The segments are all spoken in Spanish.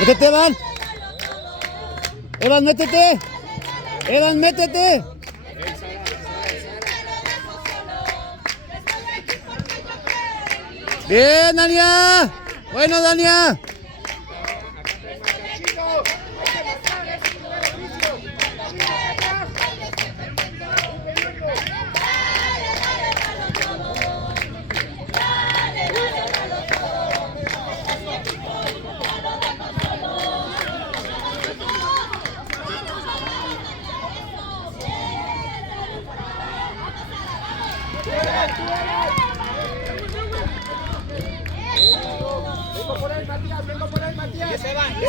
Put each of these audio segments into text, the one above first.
Métete, Evan. Evan, métete. Evan, métete. Bien, Dania. Bueno, Dania.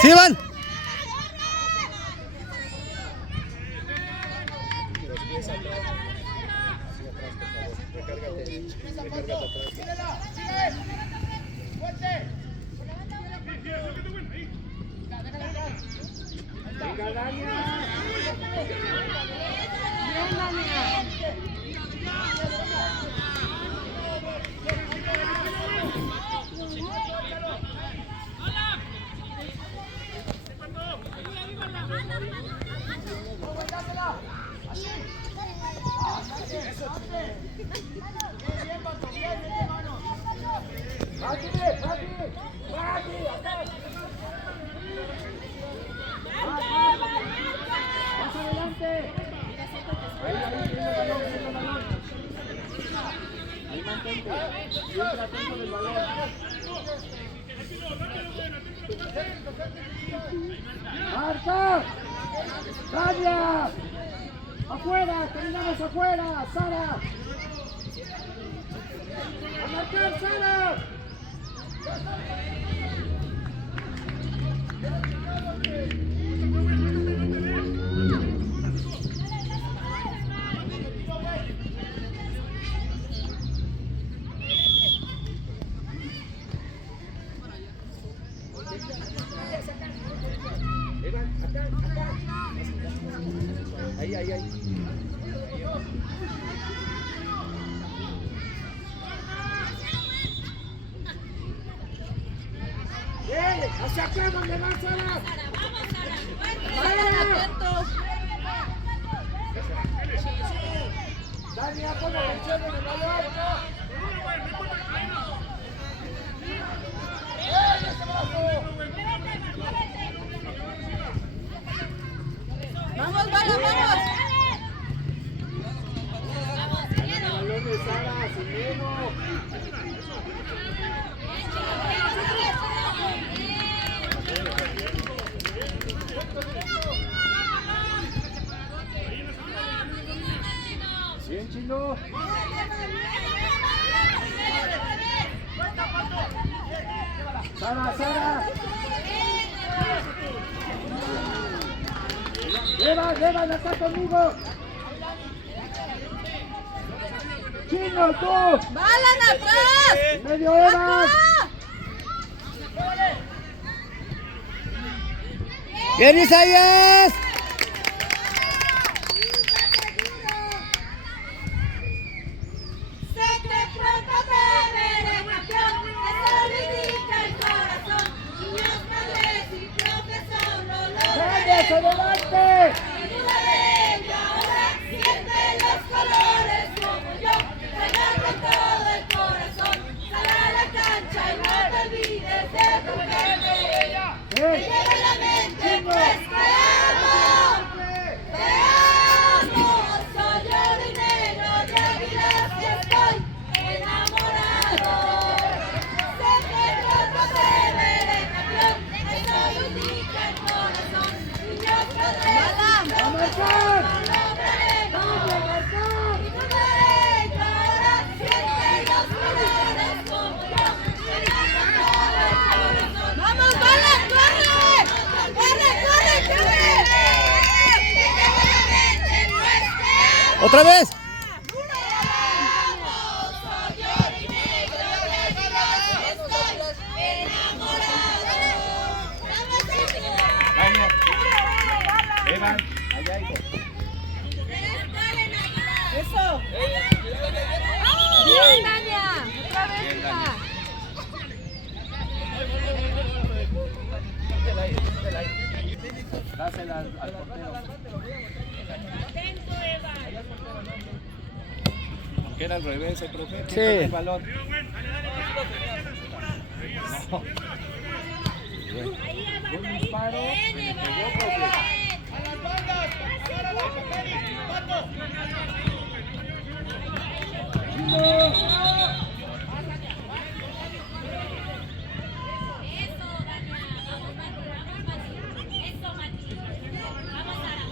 Sí, van. ¡Marca! ¡Tania! ¡Afuera! ¡Terminamos afuera! ¡Sara! ¡A marcar, Sara! Ahí. ¡Hacia acá donde va Sara! Dania, pon la atención en el balón. ¡Vamos, Bala, vamos! Balón de Sara, sin miedo. Bien, Chino. Sara. Evan, acá conmigo. Chino, tú. ¡Balan atrás! Medio Evan. Bien, Isaías. ¡Adelante! Siente los colores como yo, ganar con todo el corazón, sal a la cancha y no te olvides de tu gente, que lleva en la mente pues creamos. ¡Otra vez! Evan, allá, hijo. Eso. Bien, Dania. Otra vez, hija. Dásela al portero. Aunque era al revés, el profe. Sí. ¿Quién toca el balón? No. Un disparo. Me pegó, profe.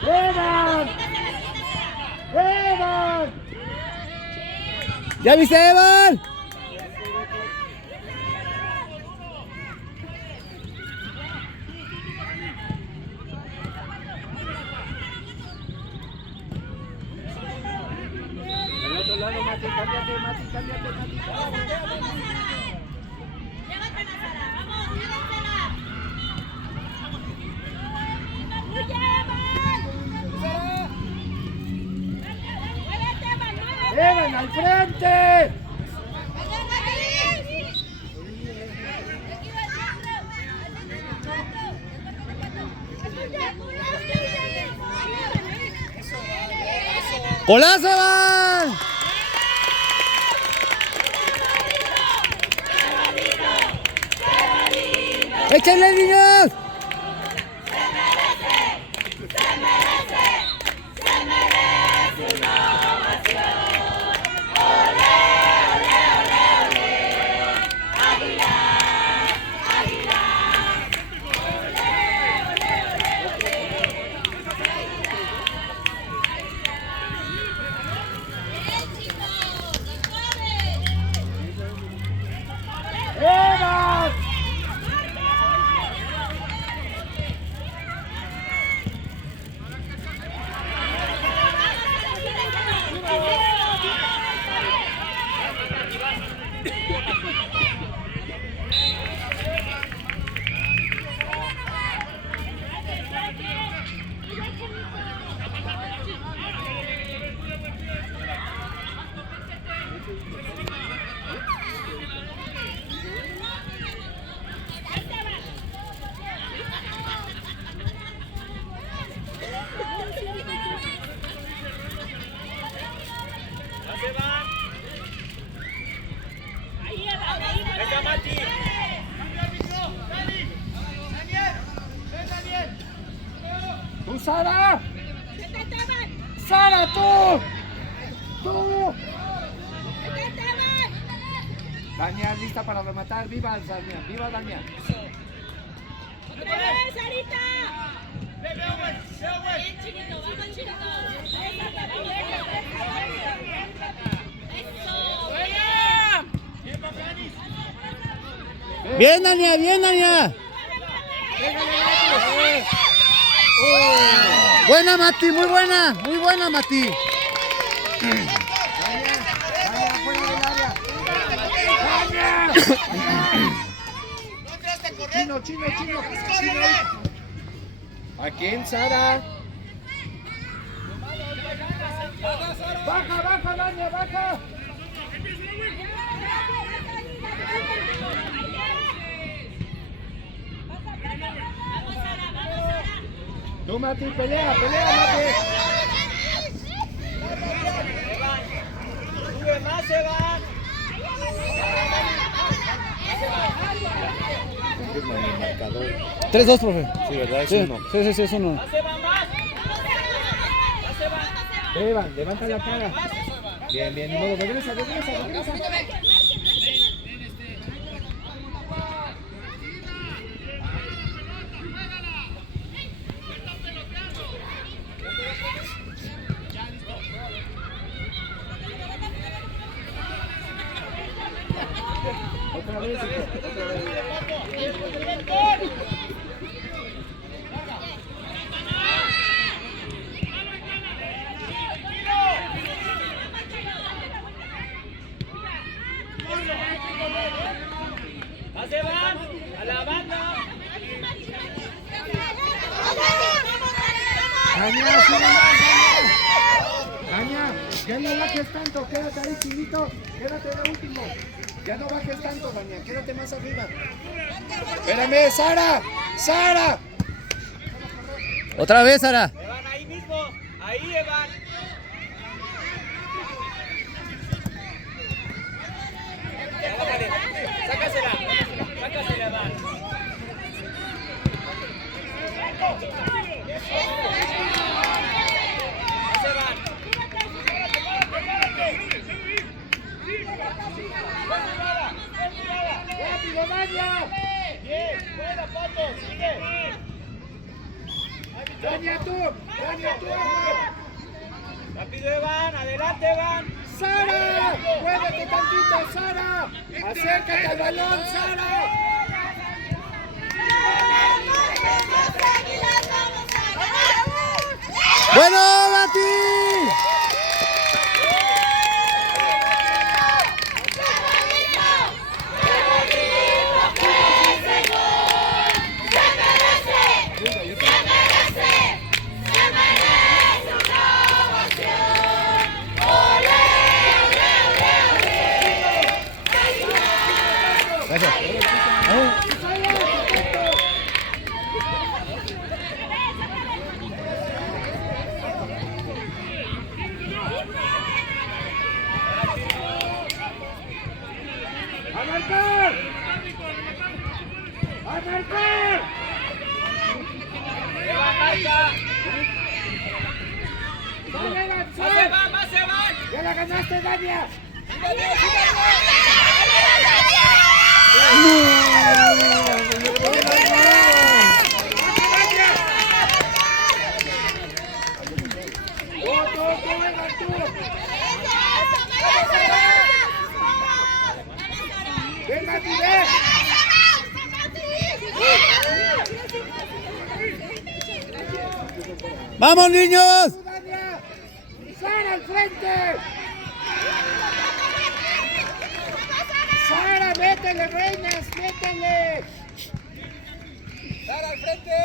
¡Evan! ¡Evan! ¿Ya viste, Evan? Del otro lado, Mati, cámbiate, Mati, cámbiate, Mati. ¡Evan, al frente! ¡Golazo, Evan! ¡Échenle, niños! ¡Evan! Venga, Mati. ¡Tú, Sara! ¡Sara, tú! ¡Tú! Dania, lista para rematar. ¡Viva, Dania! ¡Viva, Dania! ¡Otra vez, Sarita! Bien, Chinito, vamos, Chinito. ¡Bien, Dania! ¡Bien, Dania! Buena, Mati, muy buena, Mati. Dania, fuera del área. Chino, chino, chino. Chino. ¿A quién, Sara? Baja, baja, Dania, baja. Tú, Mati, pelea, pelea, Mati. Sube más, Evan. 3-2, profe. Sí, ¿verdad? Es Sí, uno. sí, es uno. Evan, levanta la cara. Bien, bien, ni modo, regresa, regresa, regresa. Otra vez, otra vez. Pase van, a la banda. Daña, sigue más, Daña, ya no bajes tanto, quédate ahí, Chinito, quédate de último. Ya no bajes tanto, Daña, quédate más arriba. Espérame, Sara, Sara. Otra vez, Sara. Evan, ahí mismo, ahí Evan. Sácasela, sácasela, Evan. Pase Evan. ¡Rápido, Daña! Bien, buena, Pato, sigue. Daña tú, Daña tú. Rápido, Evan, adelante, Evan. ¡Sara! ¡Muévete tantito, Sara! ¡Acércate al balón, Sara! ¡Bueno, Mati! Gracias. ¡A marcar! ¡A marcar! Evan, marca. ¡Sale, Evan, Más sal! Evan, más Evan. ¡Ya la ganaste, Daña! ¡Ven, Mati, ven! ¡Vamos, niños! Daña! ¡Sara al frente! ¡Sara, métele, reinas! ¡Métele! ¡Sara al frente!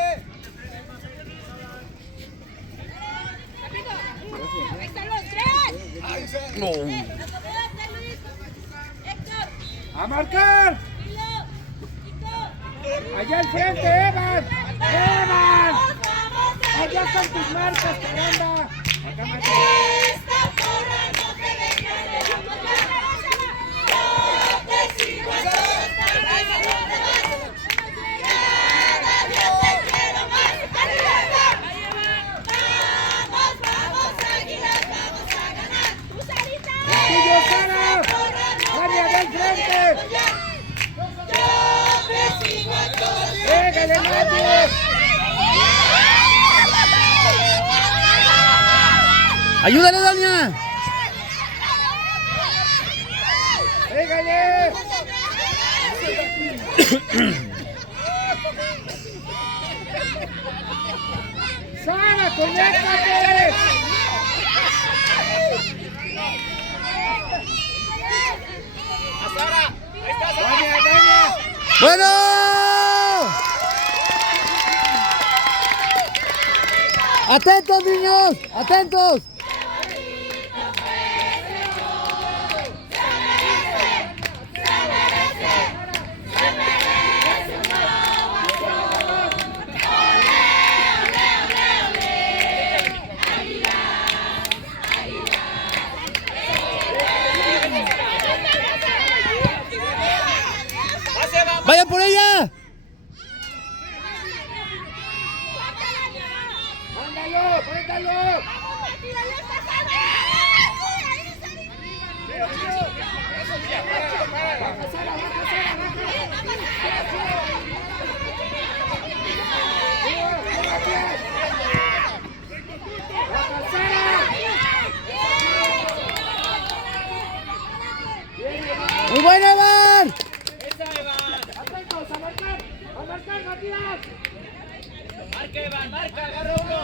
Ahí están los tres. No. Héctor, ¡A marcar! ¡Allá al frente, Evan! ¡Evan! ¡Allá están tus marcas, caramba! Acá, Mati. esta porra no te dejes de apoyar. Yo te sigo en todos lados, ¿a dónde vas? Cada día te quiero más. ¡Arriba! Vamos, vamos, águilas, vamos a ganar. ¡Tu Sarita! ¡Tuyo, Sara! ¡Daña, ven frente! Yo te sigo en todos lados. ¡Pégale, Mati! ¡Ayúdale, Daña! ¡Pégale! ¡Sara, conéctate! A Sara. Ahí está Sara. ¡Daña, Daña! ¡Bueno! ¡Atentos, niños! ¡Atentos! Más Evan. ¡Vayan por ella! ¡Mándalo! ¡Mándalo! ¡Baja, Sara! ¡Baja, Sara! ¡Baja, Sara! ¡Muy buena, Evan! Esa Evan. ¡Atentos! ¡A marcar! ¡A marcar, Matías! Marca Evan, marca, agarra uno.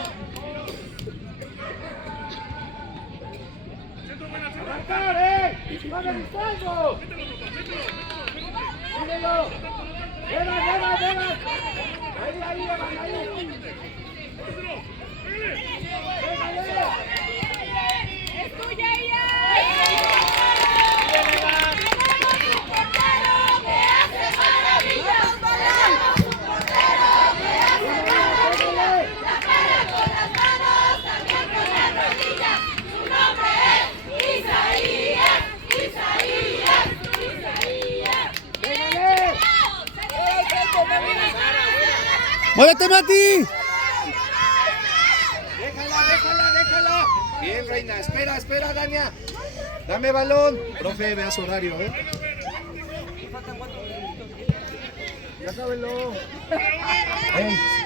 ¡A marcar, eh! ¡Van avisando! Síguelo. Evan. Ahí, Evan, ahí. ¡Es tuya, ella! Bien, Evan. ¡Tenemos un portero que hace maravillas! ¡Un portero que hace maravillas! La para con las manos, también con las rodillas. Su nombre es Isaías. ¡Pégale! ¡Muévete, Mati! Déjala. Bien, Reina. Espera, Dania. Dame balón. Profe, vea su horario, Ya sábelo.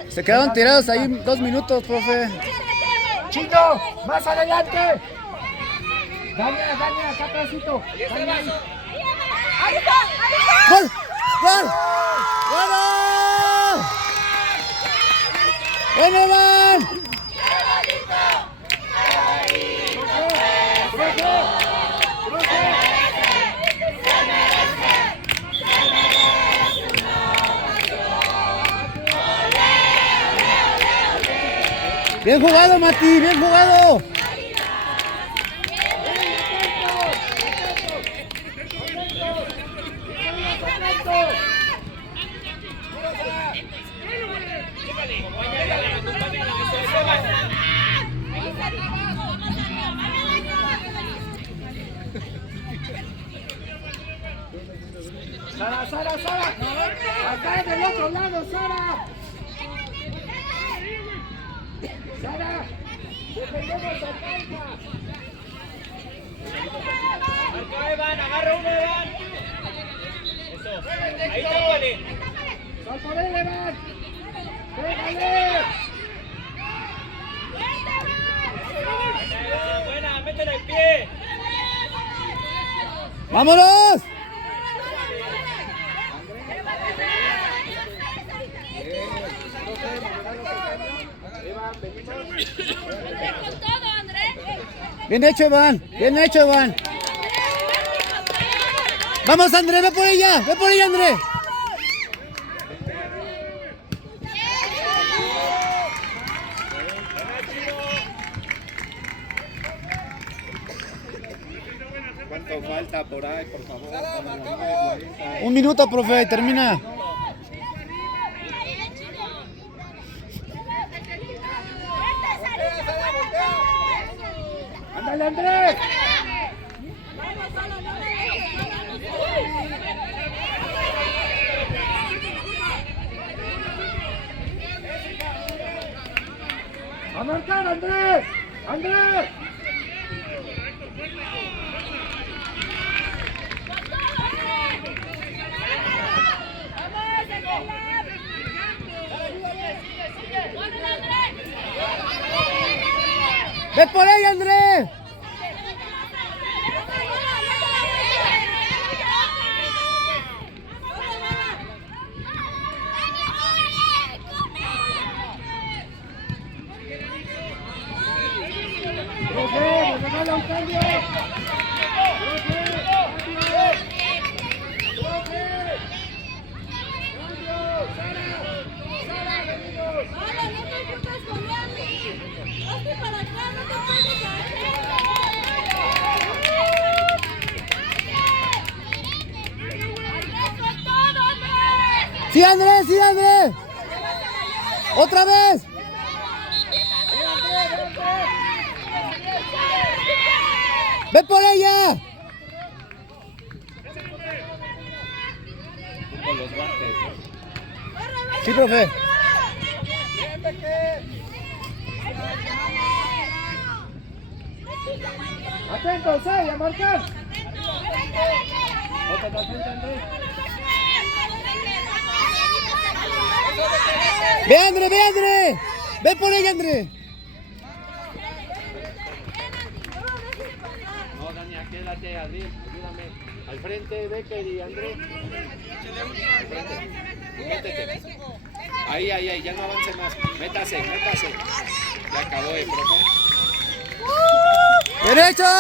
Se quedaron tirados ahí 2 minutos, profe. Chino, más adelante. Dania, acá atrásito. Dania, ahí. ¡Ahí está! ¡Gol! ¡Bueno! ¡Bueno, Evan! Bien jugado, Mati, bien jugado. Sara. Acá en el otro lado, Sara. Defendemos a Caica. Marca Evan, agarra uno, Evan. Eso. Ahí tápale. ¡Sal por él, Evan! ¡Pégale! Buena, métele el pie. ¡Vámonos! ¡Con todo, Andrés! Bien hecho, Evan. Vamos, André, ve por ella, André. ¿Cuánto falta por ahí, por favor? 1 minuto, profe, y termina. ¡Ándale, Andrés! ¡A marcar, Andrés! ¡Andrés! ¡Ve por ella, André! ¡Profe, nos regala un cambio! ¡Sí, André! ¡Otra vez! ¡Ve por ella! Con los guantes. Sí, profe. ¡Atentos, a marcar! Otra tarjeta, Andrés. ¡Ve, André! ¡Ve por ella, André! No, Dania, quédate, Adrián, ayúdame. Al frente, Becker y Andrés. Métete. Ahí, ya no avance más. Métase. Ya acabó, profe. ¡Derecho!